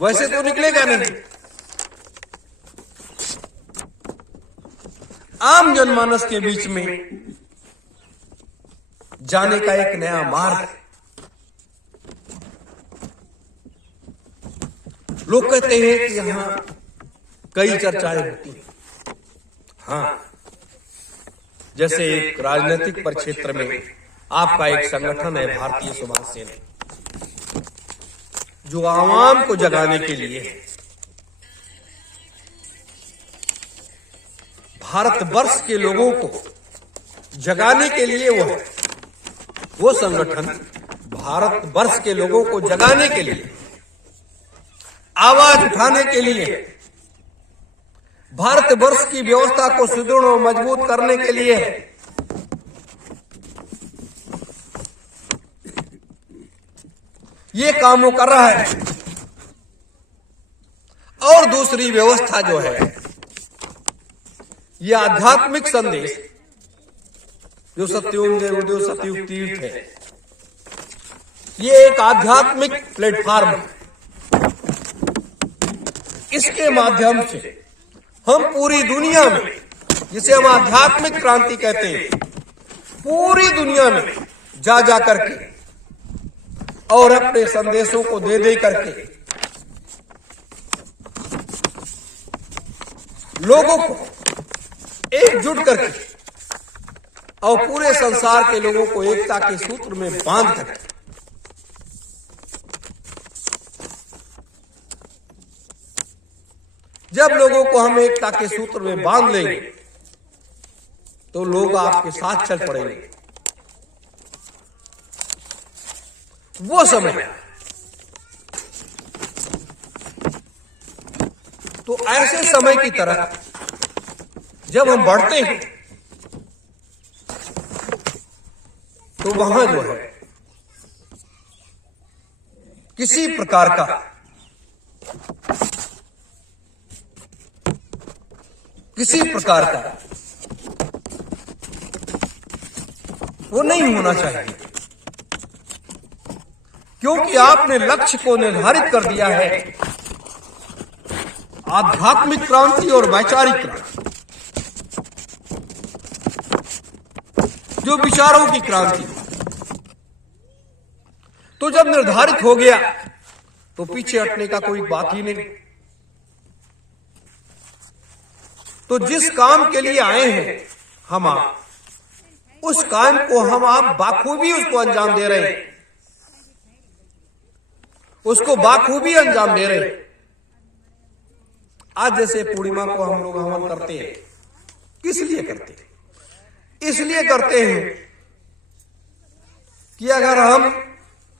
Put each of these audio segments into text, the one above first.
वैसे तो निकलेगा नहीं। आम जनमानस के बीच में जाने का एक नया मार्ग। लोग कहते हैं कि यहां कई चर्चाएं होती हैं। हाँ, जैसे एक राजनीतिक परिक्षेत्र में आपका एक संगठन है भारतीय सुभाष सेना, जो आवाम को जगाने के लिए है। भारतवर्ष के लोगों को जगाने के लिए वो संगठन भारतवर्ष के लोगों को जगाने के लिए, आवाज उठाने के लिए, भारतवर्ष की व्यवस्था को सुदृढ़ और मजबूत करने के लिए ये कामों कर रहा है। और दूसरी व्यवस्था जो है, ये आध्यात्मिक संदेश जो सत्ययुग उदय सतयुग तीर्थ है, ये एक आध्यात्मिक प्लेटफॉर्म है। इसके माध्यम से हम पूरी दुनिया में, जिसे हम आध्यात्मिक क्रांति कहते हैं, पूरी दुनिया में जा करके और अपने संदेशों को दे करके लोगों को एकजुट करके और पूरे संसार के लोगों को एकता के सूत्र में बांध करके जब लोगों को हम एकता के सूत्र में बांध लेंगे तो लोग आपके साथ चल पड़ेंगे। वो समय तो ऐसे समय की तरह जब हम बढ़ते हैं तो वहां जो है किसी प्रकार का वो नहीं होना चाहिए, क्योंकि आपने लक्ष्य को निर्धारित कर दिया है। आध्यात्मिक क्रांति और वैचारिक क्रांति, जो विचारों की क्रांति, तो जब निर्धारित हो गया तो पीछे हटने का कोई बात ही नहीं। तो जिस काम के लिए आए हैं हम आप, उस काम को हम आप बाखूबी उसको अंजाम दे रहे हैं, उसको बाखूबी अंजाम दे रहे हैं। आज जैसे पूर्णिमा को हम लोग हवन करते हैं, किस लिए करते हैं? इसलिए करते हैं कि अगर हम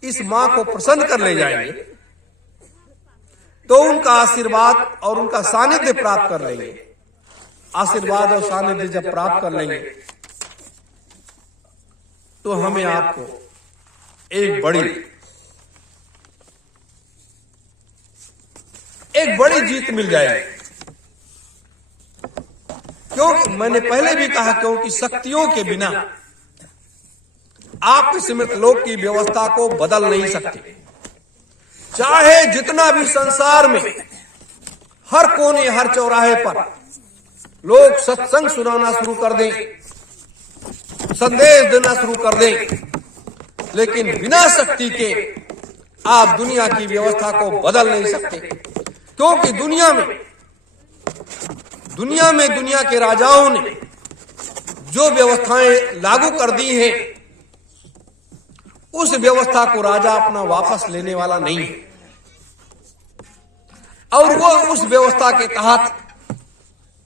इस मां को प्रसन्न कर ले जाएंगे तो उनका आशीर्वाद और उनका सानिध्य प्राप्त कर लेंगे। आशीर्वाद और सानिध्य जब प्राप्त कर लेंगे तो हमें आपको एक बड़ी जीत मिल जाएगी। क्योंकि मैंने पहले भी कहा, क्योंकि शक्तियों के बिना आप इस मृतलोक की व्यवस्था को बदल नहीं सकते। चाहे जितना भी संसार में हर कोने हर चौराहे पर लोग सत्संग सुनाना शुरू कर दें, संदेश देना शुरू कर दें, लेकिन बिना शक्ति के आप दुनिया की व्यवस्था को बदल नहीं सकते। क्योंकि दुनिया में दुनिया के राजाओं ने जो व्यवस्थाएं लागू कर दी हैं, उस व्यवस्था को राजा अपना वापस लेने वाला नहीं है, और वो उस व्यवस्था के तहत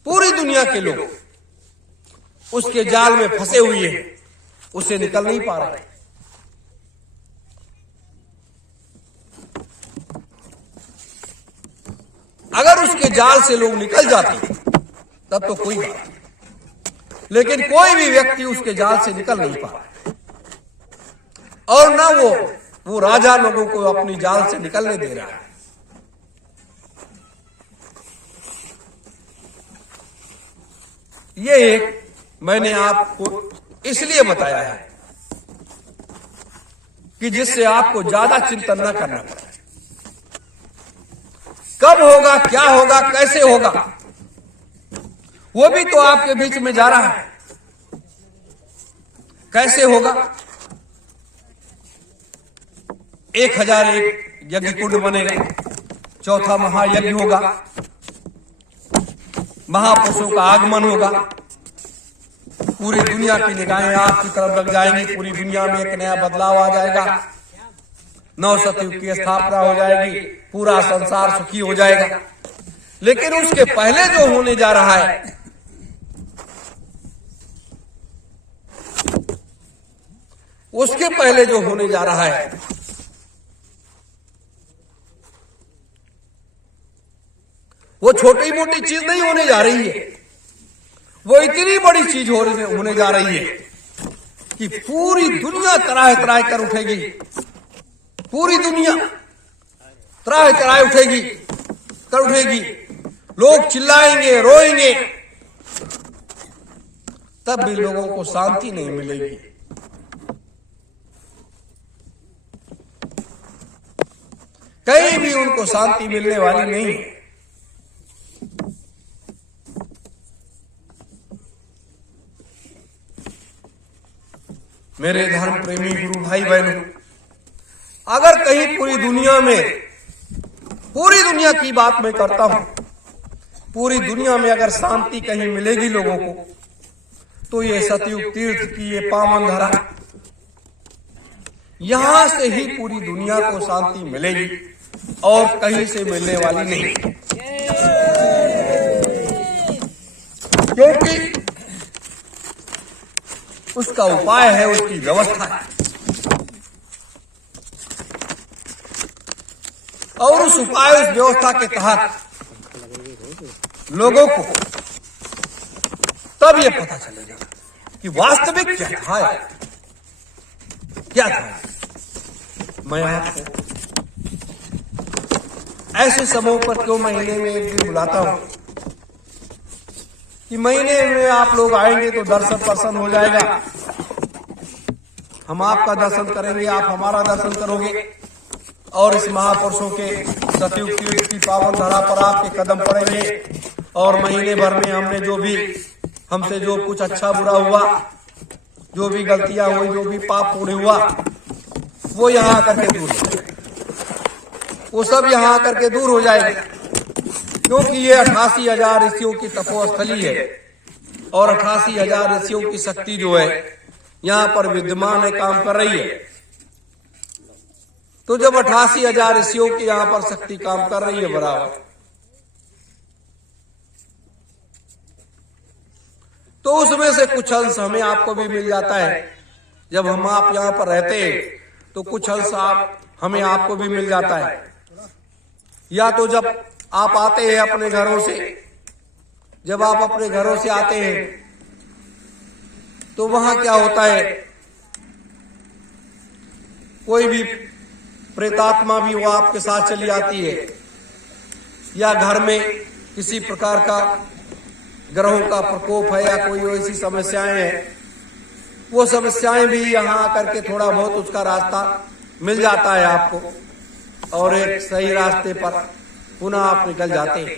पूरी दुनिया के लोग उसके जाल में फंसे हुए हैं, उससे निकल नहीं पा रहे। अगर उसके जाल से लोग निकल जाते तब तो कोई बात नहीं, लेकिन कोई भी व्यक्ति उसके जाल से निकल नहीं पा रहा, और ना वो राजा लोगों को अपनी जाल से निकलने दे रहा है। ये एक मैंने आपको इसलिए बताया है कि जिससे आपको ज्यादा चिंतन न करना पड़े। कब होगा, क्या होगा, कैसे होगा, वो भी तो आपके बीच में जा रहा है। कैसे होगा? 1001 यज्ञ कुंड बनेगा, चौथा महायज्ञ होगा, महापुरुषों का आगमन होगा, पूरी दुनिया की निगाहें आपकी तरफ लग जाएंगी, पूरी दुनिया में एक नया बदलाव आ जाएगा, नव सतयुग की स्थापना हो जाएगी, पूरा संसार सुखी हो जाएगा। लेकिन उसके पहले जो होने जा रहा है, उसके पहले जो होने जा रहा है, वो छोटी मोटी चीज नहीं होने जा रही है, वो इतनी बड़ी चीज होने जा रही है कि पूरी दुनिया त्राह त्राह कर उठेगी, पूरी दुनिया त्राह त्राह उठेगी, कर उठेगी, लोग चिल्लाएंगे, रोएंगे, तब भी लोगों को शांति नहीं मिलेगी। कहीं भी उनको शांति मिलने वाली नहीं है। मेरे धर्म प्रेमी गुरु भाई बहनों, अगर कहीं पूरी दुनिया की बात मैं करता हूं, पूरी दुनिया में अगर शांति कहीं मिलेगी लोगों को, तो ये सतयुग तीर्थ की ये पावन धरा, यहां से ही पूरी दुनिया को शांति मिलेगी और कहीं से मिलने वाली नहीं। क्योंकि उसका उपाय है, उसकी व्यवस्था है, और उस उपाय, उस व्यवस्था के तहत लोगों को तब ये पता चलेगा कि वास्तविक क्या था, क्या था। मैं आपको ऐसे समूह पर क्यों महीने में एक दिन बुलाता हूं कि महीने में आप लोग आएंगे तो दर्शन प्रसन्न हो जाएगा, हम आपका दर्शन करेंगे, आप हमारा दर्शन करोगे, और इस महापुरुषों के सतयुग तीर्थ की पावन धरा पर आपके कदम पड़ेंगे, और महीने भर में हमने जो भी, हमसे जो कुछ अच्छा बुरा हुआ, जो भी गलतियां हुई, जो भी पाप पूर्ण हुआ, वो यहाँ आकर के दूर हो जाएगा, वो सब यहाँ आकर के दूर हो जाएगा। क्योंकि ये 88,000 ऋषियों की तपोस्थली है, और 88,000 ऋषियों की शक्ति जो है यहाँ पर विद्यमान है, काम कर रही है। तो जब 88,000 ऋषियों की यहाँ पर शक्ति काम कर रही है बराबर, तो उसमें से कुछ अंश हमें आपको भी मिल जाता है। जब हम आप यहाँ पर रहते हैं तो कुछ अंश हमें आपको भी मिल जाता है। या तो जब आप आते हैं अपने घरों से, जब आप अपने घरों से आते हैं तो वहां क्या होता है, कोई भी प्रेतात्मा भी वो आपके साथ चली आती है, या घर में किसी प्रकार का ग्रहों का प्रकोप है, या कोई ऐसी समस्याएं हैं, वो समस्याएं भी यहाँ आकर के थोड़ा बहुत उसका रास्ता मिल जाता है आपको, और एक सही रास्ते पर पुनः आप निकल जाते हैं।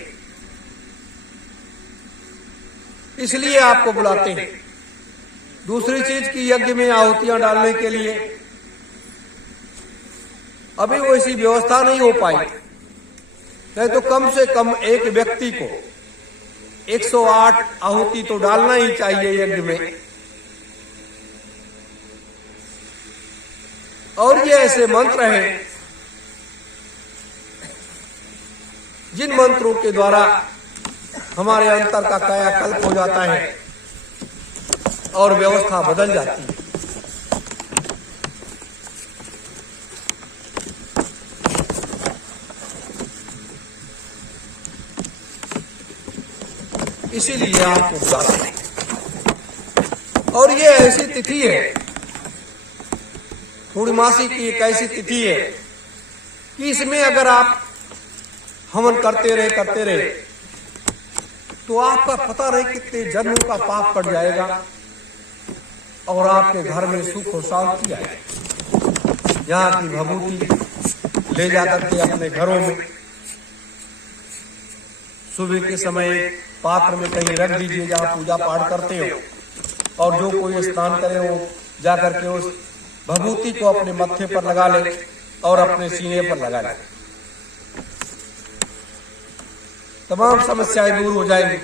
इसलिए आपको बुलाते हैं। दूसरी चीज की यज्ञ में आहुतियां डालने के लिए अभी वैसी व्यवस्था नहीं हो पाई, नहीं तो कम से कम एक व्यक्ति को 108 आहुति तो डालना ही चाहिए यज्ञ में। और ये ऐसे मंत्र हैं जिन मंत्रों के द्वारा हमारे अंतर का कायाकल्प हो जाता है और व्यवस्था बदल जाती है। इसीलिए आपको बुलाते हैं। और ये ऐसी तिथि है, पूर्णमासी की एक ऐसी तिथि है कि इसमें अगर आप हवन करते रहे तो आपका पता नहीं कितने जन्मों का पाप कट जाएगा और आपके घर में सुख और शांति आएगी। यहाँ की भभूति ले जाकर के अपने घरों में सुबह के समय एक पात्र में कहीं रख दीजिए जहाँ पूजा पाठ करते हो, और जो कोई स्नान करे वो जा करके उस भभूति को अपने मत्थे पर लगा ले और अपने सीने पर लगा ले। तमाम समस्याएं दूर हो जाएंगी।